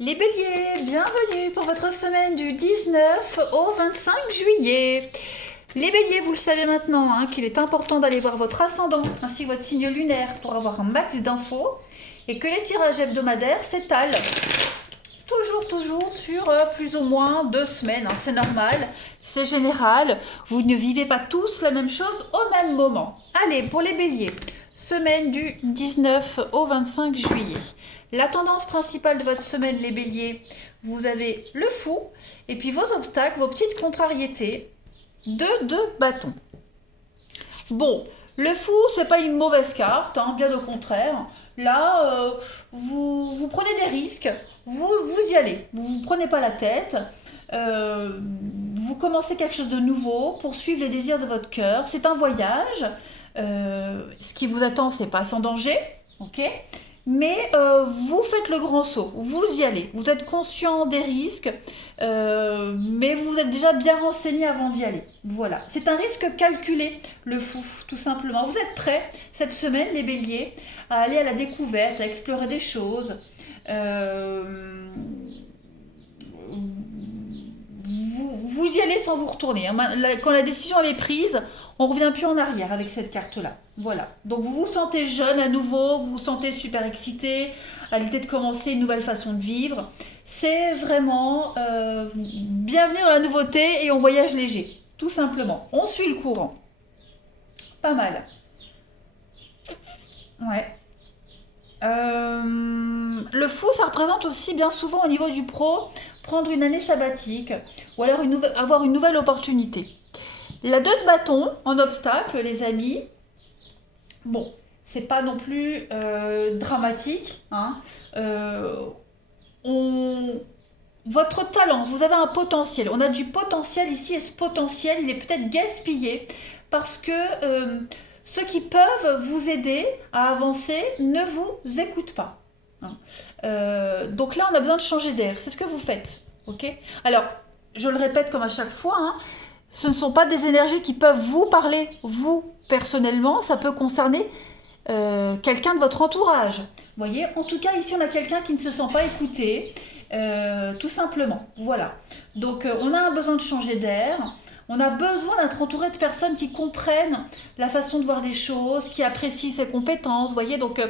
Les béliers, bienvenue pour votre semaine du 19 au 25 juillet. Les béliers, vous le savez maintenant, qu'il est important d'aller voir votre ascendant ainsi que votre signe lunaire pour avoir un max d'infos et que les tirages hebdomadaires s'étalent toujours sur plus ou moins 2 semaines. C'est normal, c'est général, vous ne vivez pas tous la même chose au même moment. Allez, pour les béliers, semaine du 19 au 25 juillet. La tendance principale de votre semaine, les béliers, vous avez le fou, et puis vos obstacles, vos petites contrariétés, de bâtons. Bon, le fou, c'est pas une mauvaise carte, bien au contraire. Là, vous prenez des risques, vous y allez, vous ne prenez pas la tête, vous commencez quelque chose de nouveau, poursuivre les désirs de votre cœur. C'est un voyage, ce qui vous attend, c'est pas sans danger, ok ? Mais vous faites le grand saut, vous y allez, vous êtes conscient des risques, mais vous êtes déjà bien renseigné avant d'y aller. Voilà, c'est un risque calculé, le fou, tout simplement. Vous êtes prêts cette semaine, les béliers, à aller à la découverte, à explorer des choses. Vous y allez sans vous retourner. Quand la décision elle est prise, on ne revient plus en arrière avec cette carte-là. Voilà. Donc vous vous sentez jeune à nouveau, vous vous sentez super excité à l'idée de commencer une nouvelle façon de vivre. C'est vraiment bienvenue dans la nouveauté et on voyage léger. Tout simplement. On suit le courant. Pas mal. Ouais. Le fou, ça représente aussi bien souvent au niveau du pro, prendre une année sabbatique ou alors avoir une nouvelle opportunité. La 2 de bâton en obstacle, les amis, bon, c'est pas non plus dramatique. Votre talent, vous avez un potentiel. On a du potentiel ici et ce potentiel, il est peut-être gaspillé parce que ceux qui peuvent vous aider à avancer ne vous écoutent pas. Donc là, on a besoin de changer d'air. C'est ce que vous faites. Ok ? Alors, je le répète comme à chaque fois, ce ne sont pas des énergies qui peuvent vous parler, vous, personnellement. Ça peut concerner quelqu'un de votre entourage. Vous voyez ? En tout cas, ici, on a quelqu'un qui ne se sent pas écouté. Tout simplement. Voilà. Donc, on a un besoin de changer d'air. On a besoin d'être entouré de personnes qui comprennent la façon de voir les choses, qui apprécient ses compétences. Vous voyez, donc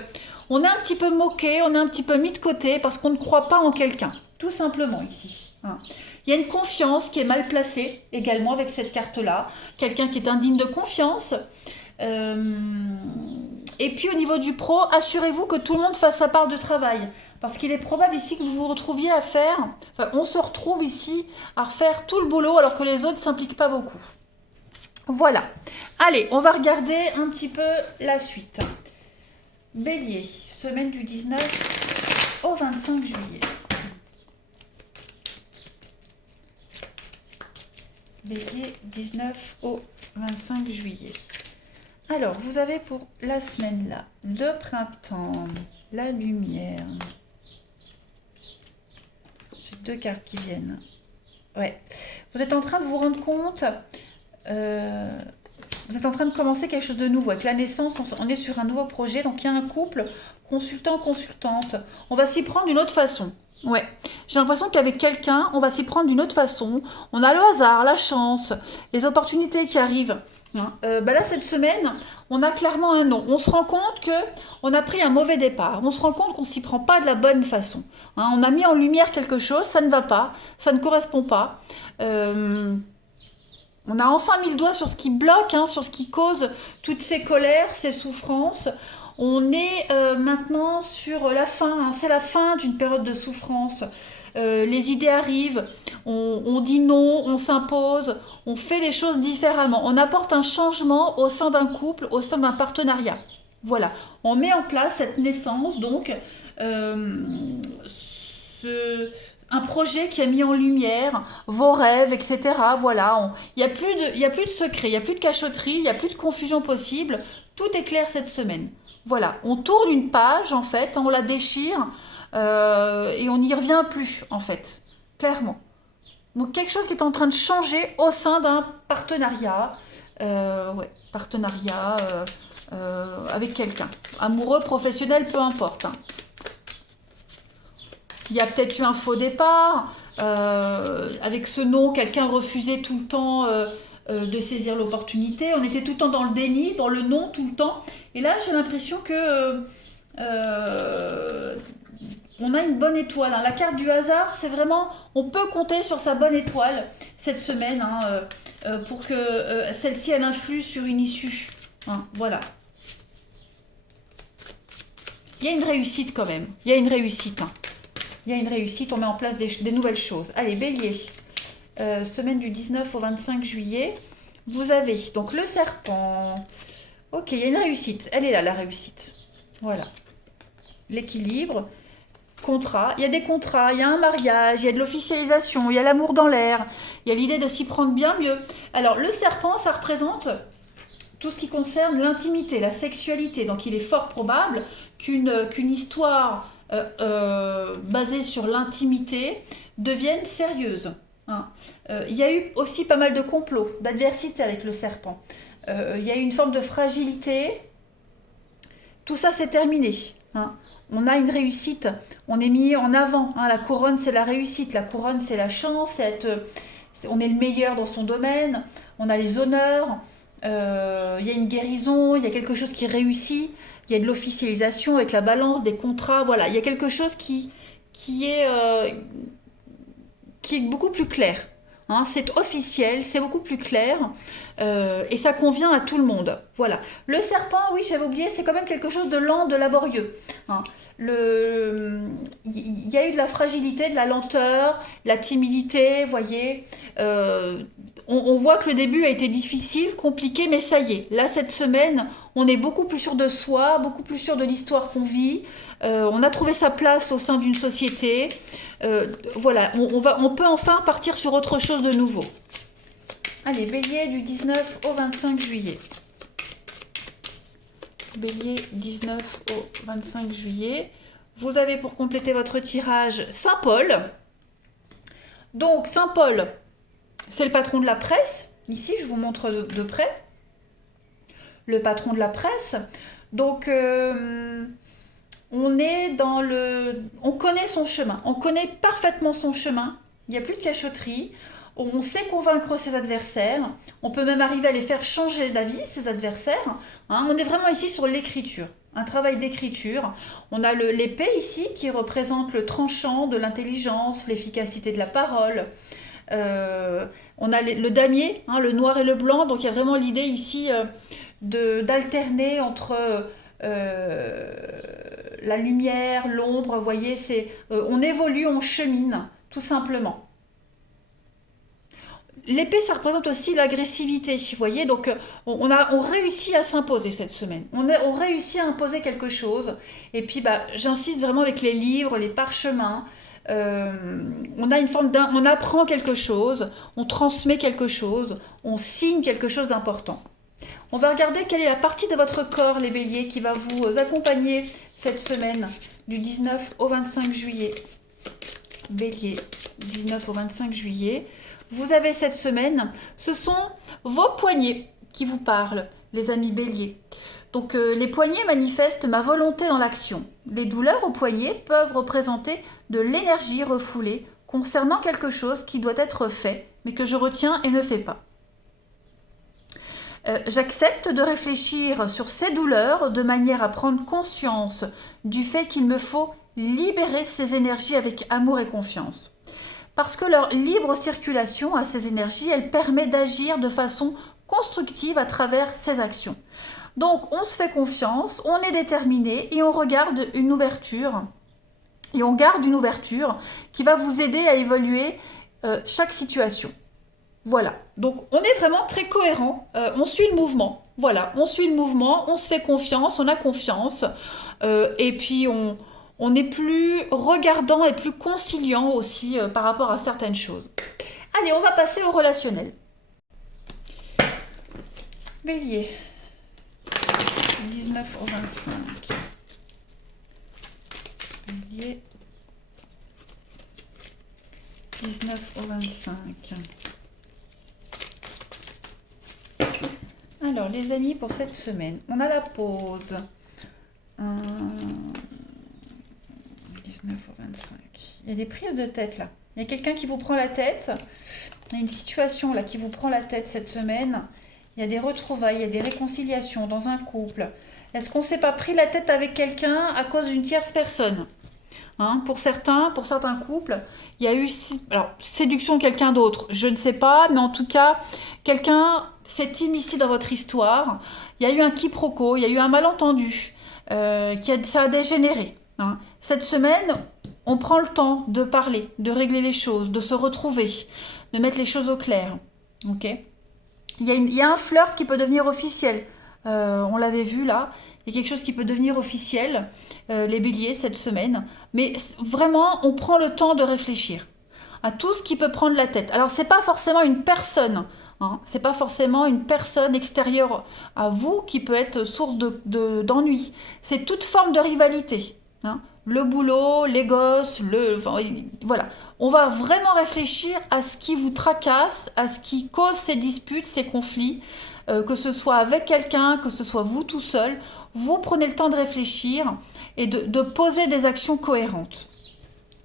on est un petit peu moqué, on est un petit peu mis de côté parce qu'on ne croit pas en quelqu'un. Tout simplement ici. Il y a une confiance qui est mal placée également avec cette carte-là. Quelqu'un qui est indigne de confiance. Et puis au niveau du pro, assurez-vous que tout le monde fasse sa part de travail. Parce qu'il est probable ici que vous vous retrouviez à faire, on se retrouve ici à refaire tout le boulot alors que les autres ne s'impliquent pas beaucoup. Voilà. Allez, on va regarder un petit peu la suite. Bélier, semaine du 19 au 25 juillet. Bélier, 19 au 25 juillet. Alors, vous avez pour la semaine là, le printemps, la lumière. J'ai 2 cartes qui viennent. Ouais. Vous êtes en train de vous rendre compte, vous êtes en train de commencer quelque chose de nouveau. Avec la naissance, on est sur un nouveau projet. Donc, il y a un couple, consultant-consultante. On va s'y prendre d'une autre façon. Ouais. J'ai l'impression qu'avec quelqu'un, on va s'y prendre d'une autre façon. On a le hasard, la chance, les opportunités qui arrivent. Là, cette semaine, on a clairement un non. On se rend compte qu'on a pris un mauvais départ. On se rend compte qu'on ne s'y prend pas de la bonne façon. On a mis en lumière quelque chose, ça ne va pas, ça ne correspond pas. On a enfin mis le doigt sur ce qui bloque, sur ce qui cause toutes ces colères, ces souffrances. On est maintenant sur la fin, c'est la fin d'une période de souffrance. Les idées arrivent, on dit non, on s'impose, on fait les choses différemment. On apporte un changement au sein d'un couple, au sein d'un partenariat. Voilà, on met en place cette naissance, donc, un projet qui a mis en lumière vos rêves, etc. Voilà, il n'y a plus de secret, il n'y a plus de cachotterie, il n'y a plus de confusion possible. Tout est clair cette semaine. Voilà, on tourne une page, en fait, on la déchire, et on n'y revient plus, en fait, clairement. Donc quelque chose qui est en train de changer au sein d'un partenariat, partenariat avec quelqu'un, amoureux, professionnel, peu importe. il y a peut-être eu un faux départ. Avec ce non, quelqu'un refusait tout le temps de saisir l'opportunité. On était tout le temps dans le déni, dans le non tout le temps. Et là, j'ai l'impression que on a une bonne étoile. Hein. La carte du hasard, c'est vraiment, on peut compter sur sa bonne étoile cette semaine hein, pour que celle-ci, elle influe sur une issue. Hein, voilà. Il y a une réussite quand même. Il y a une réussite. Hein. Il y a une réussite, on met en place des nouvelles choses. Allez, Bélier. Semaine du 19 au 25 juillet. Vous avez donc le serpent. Ok, il y a une réussite. Elle est là, la réussite. Voilà. L'équilibre. Contrat. Il y a des contrats, il y a un mariage, il y a de l'officialisation, il y a l'amour dans l'air. Il y a l'idée de s'y prendre bien mieux. Alors, le serpent, ça représente tout ce qui concerne l'intimité, la sexualité. Donc, il est fort probable qu'une histoire basée sur l'intimité devienne sérieuse. Hein. Il y a eu aussi pas mal de complots, d'adversité avec le serpent. Il y a eu une forme de fragilité. Tout ça, c'est terminé. Hein. On a une réussite, on est mis en avant. Hein. La couronne, c'est la réussite. La couronne, c'est la chance. On est le meilleur dans son domaine. On a les honneurs. Il y a une guérison. Il y a quelque chose qui réussit. Il y a de l'officialisation avec la balance, des contrats. Voilà, il y a quelque chose qui est beaucoup plus clair. Hein, c'est officiel, c'est beaucoup plus clair et ça convient à tout le monde. Voilà. Le serpent, oui, j'avais oublié, c'est quand même quelque chose de lent, de laborieux. Hein. Il y a eu de la fragilité, de la lenteur, la timidité, voyez. On voit que le début a été difficile, compliqué, mais ça y est. Là, cette semaine, on est beaucoup plus sûr de soi, beaucoup plus sûr de l'histoire qu'on vit. On a trouvé sa place au sein d'une société. Voilà, on peut enfin partir sur autre chose de nouveau. Allez, Bélier du 19 au 25 juillet. Bélier 19 au 25 juillet. Vous avez pour compléter votre tirage Saint-Paul. Donc, Saint-Paul, c'est le patron de la presse. Ici, je vous montre de près. Le patron de la presse. Donc, on connaît son chemin. On connaît parfaitement son chemin. Il n'y a plus de cachotterie. On sait convaincre ses adversaires. On peut même arriver à les faire changer d'avis, ses adversaires. Hein, on est vraiment ici sur l'écriture. Un travail d'écriture. On a l'épée ici qui représente le tranchant de l'intelligence, l'efficacité de la parole. On a le damier, hein, le noir et le blanc. Donc il y a vraiment l'idée ici d'alterner entre la lumière, l'ombre. Vous voyez, on évolue, on chemine, tout simplement. L'épée, ça représente aussi l'agressivité, vous voyez, donc on réussit à s'imposer cette semaine. On réussit à imposer quelque chose. Et puis, j'insiste vraiment avec les livres, les parchemins. On a une forme on apprend quelque chose, on transmet quelque chose, on signe quelque chose d'important. On va regarder quelle est la partie de votre corps, les béliers, qui va vous accompagner cette semaine du 19 au 25 juillet. Bélier, 19 au 25 juillet. Vous avez cette semaine, ce sont vos poignets qui vous parlent, les amis béliers. Donc les poignets manifestent ma volonté dans l'action. Les douleurs aux poignets peuvent représenter de l'énergie refoulée concernant quelque chose qui doit être fait, mais que je retiens et ne fais pas. J'accepte de réfléchir sur ces douleurs de manière à prendre conscience du fait qu'il me faut libérer ces énergies avec amour et confiance. Parce que leur libre circulation à ces énergies, elle permet d'agir de façon constructive à travers ces actions. Donc, on se fait confiance, on est déterminé et on regarde une ouverture. Et on garde une ouverture qui va vous aider à évaluer chaque situation. Voilà. Donc, on est vraiment très cohérent. On suit le mouvement. Voilà. On suit le mouvement, on se fait confiance, on a confiance. Et puis, on est plus regardant et plus conciliant aussi par rapport à certaines choses. Allez, on va passer au relationnel. Bélier, 19 au 25. Bélier, 19 au 25. Alors, les amis, pour cette semaine, on a la pause. 19 au 25. Il Il y a des prises de tête là. Il y a quelqu'un qui vous prend la tête. Il y a une situation là qui vous prend la tête cette semaine. Il y a des retrouvailles, il y a des réconciliations dans un couple. Est-ce qu'on ne s'est pas pris la tête avec quelqu'un à cause d'une tierce personne? Hein, pour certains couples, il y a eu alors, séduction de quelqu'un d'autre, je ne sais pas, mais en tout cas, quelqu'un s'est immiscé dans votre histoire. Il y a eu un quiproquo, il y a eu un malentendu, ça a dégénéré. Hein. Cette semaine, on prend le temps de parler, de régler les choses, de se retrouver, de mettre les choses au clair. Ok ? Il y a un flirt qui peut devenir officiel. On l'avait vu là. Il y a quelque chose qui peut devenir officiel, les béliers, cette semaine. Mais vraiment, on prend le temps de réfléchir à tout ce qui peut prendre la tête. Alors, c'est pas forcément une personne. Hein, c'est pas forcément une personne extérieure à vous qui peut être source d'ennui. C'est toute forme de rivalité. Hein. Le boulot, les gosses, voilà. On va vraiment réfléchir à ce qui vous tracasse, à ce qui cause ces disputes, ces conflits, que ce soit avec quelqu'un, que ce soit vous tout seul. Vous prenez le temps de réfléchir et de poser des actions cohérentes.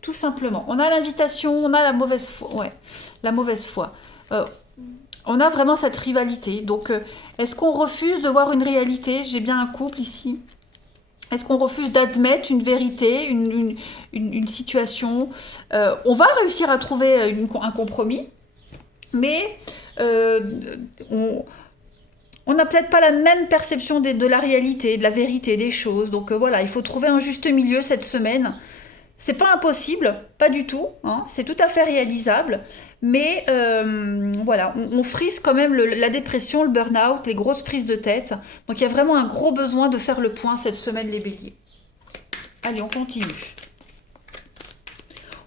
Tout simplement. On a l'invitation, on a la mauvaise foi. Ouais, la mauvaise foi. On a vraiment cette rivalité. Donc, est-ce qu'on refuse de voir une réalité? J'ai bien un couple ici. Est-ce qu'on refuse d'admettre une vérité, une situation? On va réussir à trouver un compromis, mais on n'a peut-être pas la même perception de la réalité, de la vérité des choses. Donc voilà, il faut trouver un juste milieu cette semaine. C'est pas impossible, pas du tout, hein, c'est tout à fait réalisable, mais voilà, on frise quand même la dépression, le burn-out, les grosses prises de tête. Donc il y a vraiment un gros besoin de faire le point cette semaine, les béliers. Allez, on continue.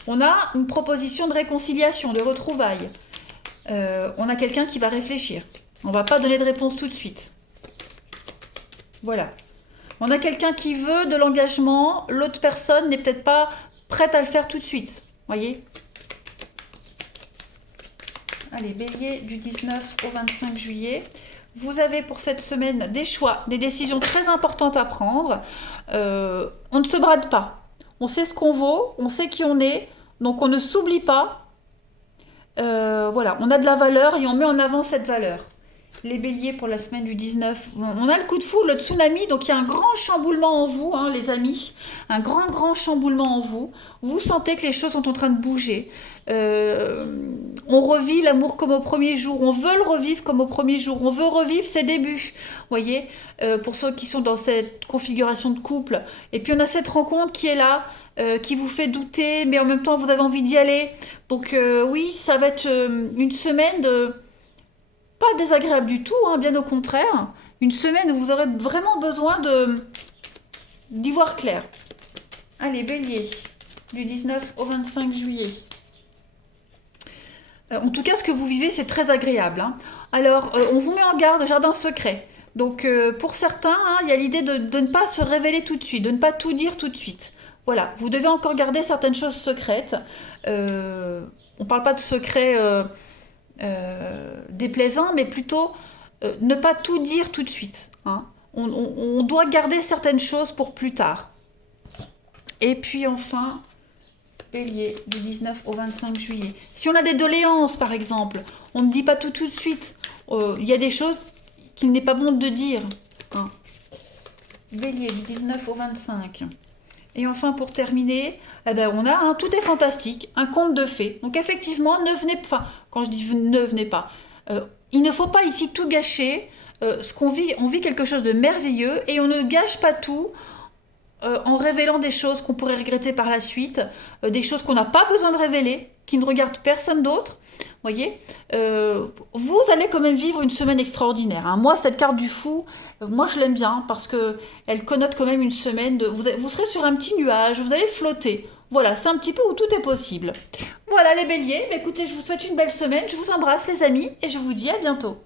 On a une proposition de réconciliation, de retrouvailles. On a quelqu'un qui va réfléchir. On ne va pas donner de réponse tout de suite. Voilà. On a quelqu'un qui veut de l'engagement, l'autre personne n'est peut-être pas prête à le faire tout de suite. Voyez ? Allez, bélier du 19 au 25 juillet. Vous avez pour cette semaine des choix, des décisions très importantes à prendre. On ne se brade pas. On sait ce qu'on vaut, on sait qui on est, donc on ne s'oublie pas. Voilà, on a de la valeur et on met en avant cette valeur. Les béliers pour la semaine du 19, on a le coup de foudre, le tsunami, donc il y a un grand chamboulement en vous, hein, les amis, un grand chamboulement en vous. Vous sentez que les choses sont en train de bouger. On revit l'amour comme au premier jour, on veut le revivre comme au premier jour, on veut revivre ses débuts, voyez, pour ceux qui sont dans cette configuration de couple. Et puis on a cette rencontre qui est là, qui vous fait douter, mais en même temps vous avez envie d'y aller. Donc oui, ça va être une semaine pas désagréable du tout, hein, bien au contraire. Une semaine où vous aurez vraiment besoin d'y voir clair. Allez, bélier, du 19 au 25 juillet. En tout cas, ce que vous vivez, c'est très agréable. Hein. Alors, on vous met en garde, jardin secret. Donc, pour certains, hein, il y a l'idée de ne pas se révéler tout de suite, de ne pas tout dire tout de suite. Voilà, vous devez encore garder certaines choses secrètes. On ne parle pas de secret déplaisant, mais plutôt ne pas tout dire tout de suite. Hein. On doit garder certaines choses pour plus tard. Et puis enfin, bélier, du 19 au 25 juillet. Si on a des doléances, par exemple, on ne dit pas tout de suite. Il y a des choses qu'il n'est pas bon de dire. Hein. Bélier, du 19 au 25. Et enfin, pour terminer, eh ben, on a un tout est fantastique, un conte de fées. Donc effectivement, ne venez pas, quand je dis ne venez pas, il ne faut pas ici tout gâcher. Ce qu'on vit, on vit quelque chose de merveilleux et on ne gâche pas tout en révélant des choses qu'on pourrait regretter par la suite, des choses qu'on n'a pas besoin de révéler, qui ne regardent personne d'autre. Voyez, vous allez quand même vivre une semaine extraordinaire. Hein. Moi, cette carte du fou, moi je l'aime bien parce que elle connote quand même une semaine. Vous serez sur un petit nuage, vous allez flotter. Voilà, c'est un petit peu où tout est possible. Voilà les béliers, écoutez, je vous souhaite une belle semaine, je vous embrasse les amis et je vous dis à bientôt.